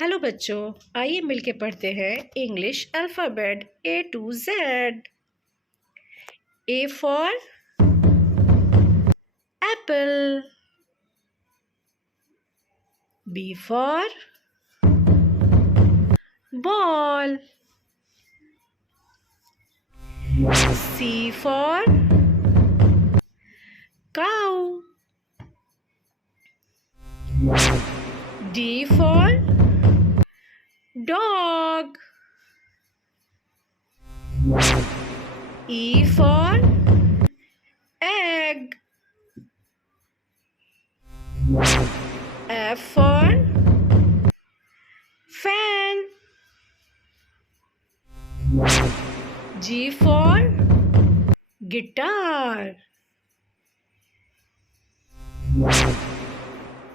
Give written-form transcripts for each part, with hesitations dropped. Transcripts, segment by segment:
Hello बच्चों, आइए मिलके पढ़ते हैं English alphabet A to Z। A for apple, B for ball, C for cow, D for dog, E for egg, F for fan, G for guitar,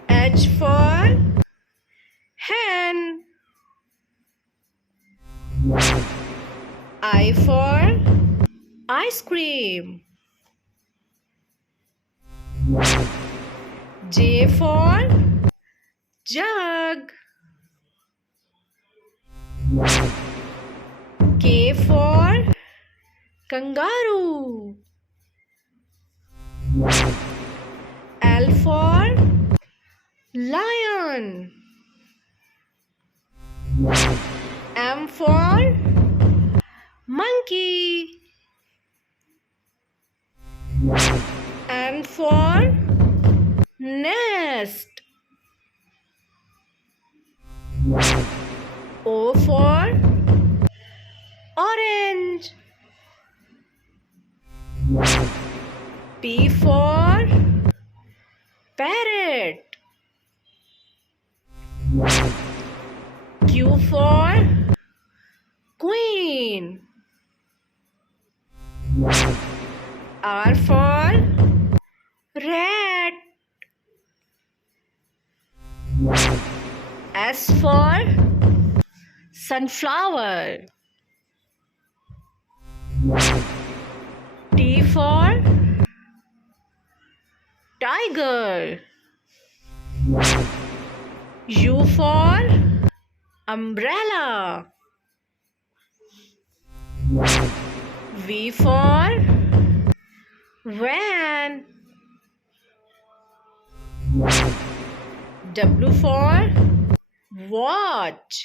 H for hen, I for ice cream, J for jug, K for kangaroo, L for lion, M for monkey, N for nest, O for orange, P for parrot, Q for queen, R for rat, S for sunflower, T for tiger, U for umbrella, V for van, W for watch,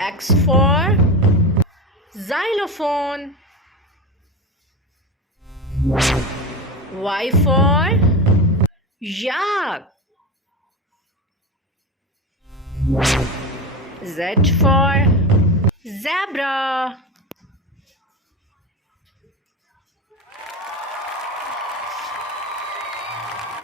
X for xylophone, Y for yak, Z for zebra,